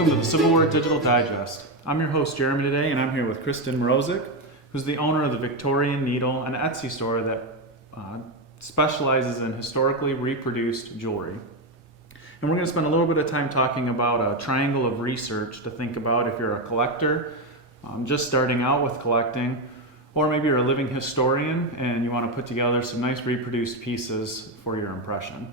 Welcome to the Civil War Digital Digest. I'm your host Jeremy today, and I'm here with Kristen Mrozik, who's the owner of the Victorian Needle, an Etsy store that specializes in historically reproduced jewelry. And we're going to spend a little bit of time talking about a triangle of research to think about if you're a collector, just starting out with collecting, or maybe you're a living historian and you want to put together some nice reproduced pieces for your impression.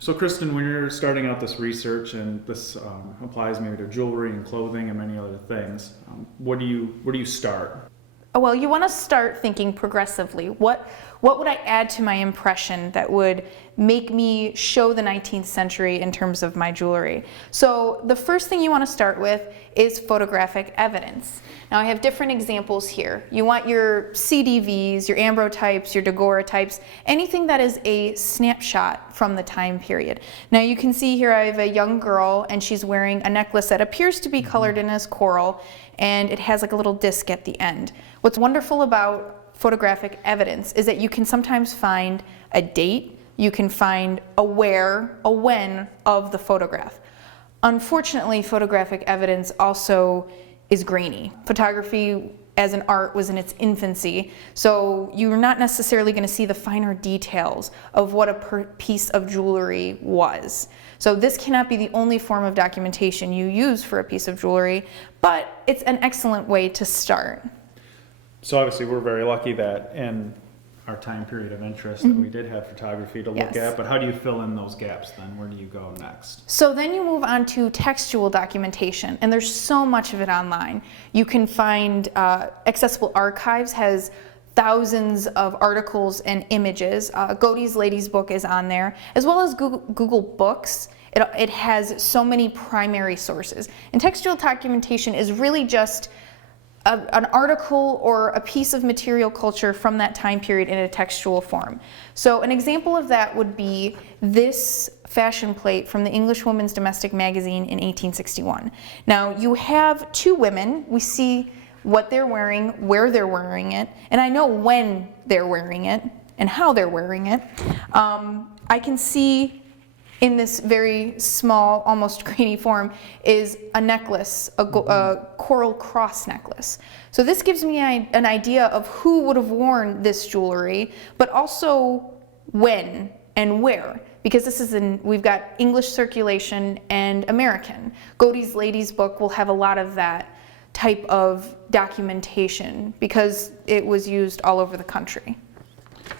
So Kristen, when you're starting out this research, and this applies maybe to jewelry and clothing and many other things, where do you start? Well, you want to start thinking progressively. What would I add to my impression that would make me show the 19th century in terms of my jewelry? So the first thing you want to start with is photographic evidence. Now I have different examples here. You want your CDVs, your ambrotypes, your daguerreotypes, anything that is a snapshot from the time period. Now you can see here I have a young girl and she's wearing a necklace that appears to be colored in as coral, and it has like a little disc at the end. What's wonderful about photographic evidence is that you can sometimes find a date, you can find a where, a when of the photograph. Unfortunately, photographic evidence also is grainy. Photography as an art was in its infancy, so you're not necessarily going to see the finer details of what a piece of jewelry was. So this cannot be the only form of documentation you use for a piece of jewelry, but it's an excellent way to start. So obviously we're very lucky that in our time period of interest that we did have photography to look at, but how do you fill in those gaps then? Where do you go next? So then you move on to textual documentation, and there's so much of it online. You can find Accessible Archives has thousands of articles and images. Godey's Lady's Book is on there, as well as Google Books. It has so many primary sources. And textual documentation is really just an article or a piece of material culture from that time period in a textual form. So an example of that would be this fashion plate from the English Woman's Domestic Magazine in 1861. Now you have two women. We see what they're wearing, where they're wearing it, and I know when they're wearing it and how they're wearing it. I can see in this very small, almost grainy form, is a necklace, a coral cross necklace. So this gives me an idea of who would have worn this jewelry, but also when and where, because this is we've got English circulation and American. Godey's Lady's Book will have a lot of that type of documentation because it was used all over the country.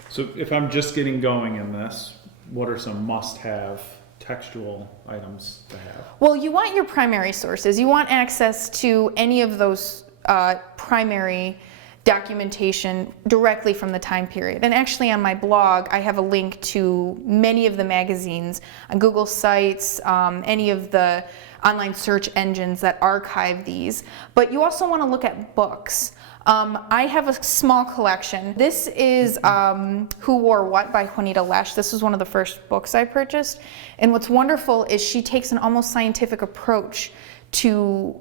So if I'm just getting going in this, what are some must-have textual items to have? Well, you want your primary sources. You want access to any of those primary documentation directly from the time period. And actually on my blog, I have a link to many of the magazines on Google Sites, any of the online search engines that archive these. But you also want to look at books. I have a small collection. This is Who Wore What by Juanita Lesch. This was one of the first books I purchased. And what's wonderful is she takes an almost scientific approach to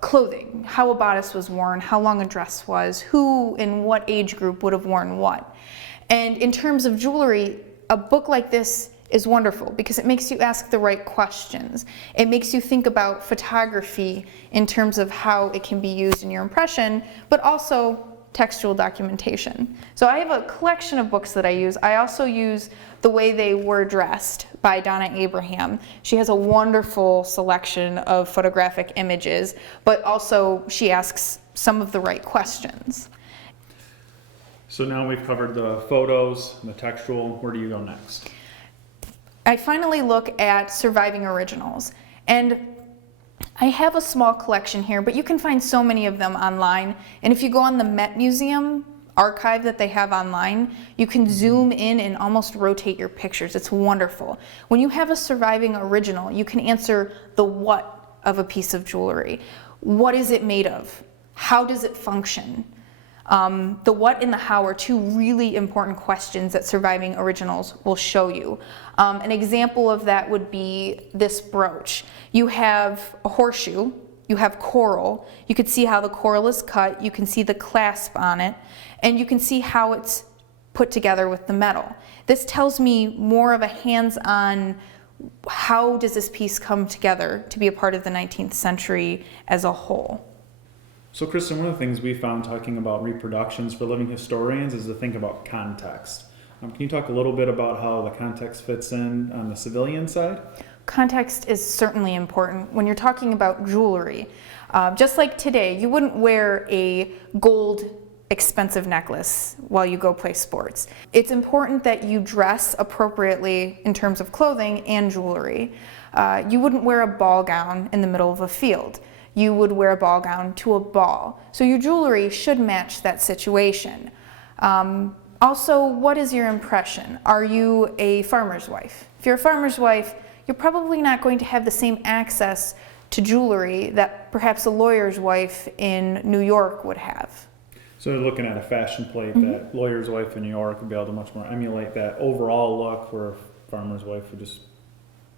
clothing, how a bodice was worn, how long a dress was, who in what age group would have worn what. And in terms of jewelry, a book like this is wonderful because it makes you ask the right questions. It makes you think about photography in terms of how it can be used in your impression, but also textual documentation. So I have a collection of books that I use. I also use The Way They Were Dressed by Donna Abraham. She has a wonderful selection of photographic images, but also she asks some of the right questions. So now we've covered the photos and the textual. Where do you go next? I finally look at surviving originals, and I have a small collection here, but you can find so many of them online. And if you go on the Met Museum archive that they have online, you can zoom in and almost rotate your pictures. It's wonderful. When you have a surviving original, you can answer the what of a piece of jewelry. What is it made of? How does it function? The what and the how are two really important questions that surviving originals will show you. An example of that would be this brooch. You have a horseshoe, you have coral, you can see how the coral is cut, you can see the clasp on it, and you can see how it's put together with the metal. This tells me more of a hands-on how does this piece come together to be a part of the 19th century as a whole? So Kristen, one of the things we found talking about reproductions for living historians is to think about context. Can you talk a little bit about how the context fits in on the civilian side? Context is certainly important when you're talking about jewelry. Just like today, you wouldn't wear a gold expensive necklace while you go play sports. It's important that you dress appropriately in terms of clothing and jewelry. You wouldn't wear a ball gown in the middle of a field. You would wear a ball gown to a ball. So your jewelry should match that situation. Also, what is your impression? Are you a farmer's wife? If you're a farmer's wife, you're probably not going to have the same access to jewelry that perhaps a lawyer's wife in New York would have. So you're looking at a fashion plate that lawyer's wife in New York would be able to much more emulate that overall look, where a farmer's wife would just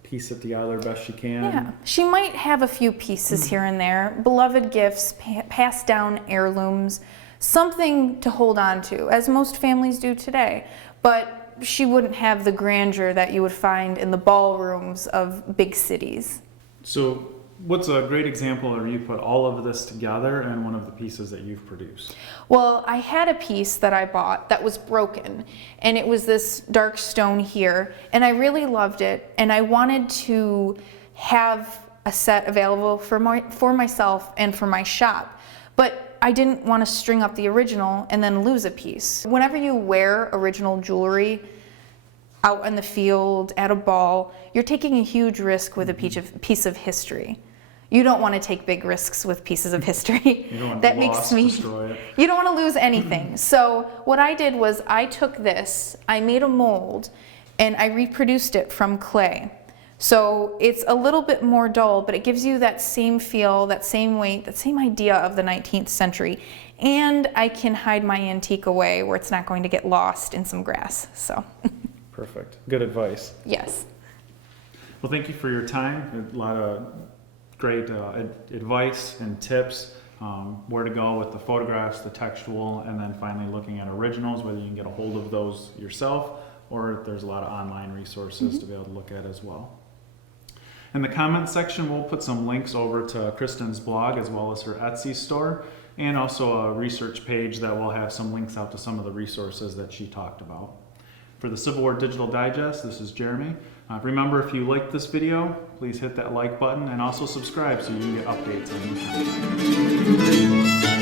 piece it together best she can. Yeah, she might have a few pieces here and there, beloved gifts, passed down heirlooms, something to hold on to, as most families do today. But she wouldn't have the grandeur that you would find in the ballrooms of big cities. So what's a great example where you put all of this together in one of the pieces that you've produced? Well, I had a piece that I bought that was broken, and it was this dark stone here, and I really loved it, and I wanted to have a set available for myself and for my shop, but I didn't want to string up the original and then lose a piece. Whenever you wear original jewelry out in the field, at a ball, you're taking a huge risk with a piece of history. You don't want to take big risks with pieces of history. You don't want that to makes me destroy it. You don't want to lose anything. So what I did was I took this, I made a mold, and I reproduced it from clay. So it's a little bit more dull, but it gives you that same feel, that same weight, that same idea of the 19th century. And I can hide my antique away where it's not going to get lost in some grass. So. Perfect. Good advice. Yes. Well, thank you for your time. A lot of great advice and tips, where to go with the photographs, the textual, and then finally looking at originals, whether you can get a hold of those yourself or there's a lot of online resources to be able to look at as well. In the comments section, we'll put some links over to Kristen's blog as well as her Etsy store, and also a research page that will have some links out to some of the resources that she talked about. For the Civil War Digital Digest, this is Jeremy. Remember, if you liked this video, please hit that like button and also subscribe so you can get updates on new content.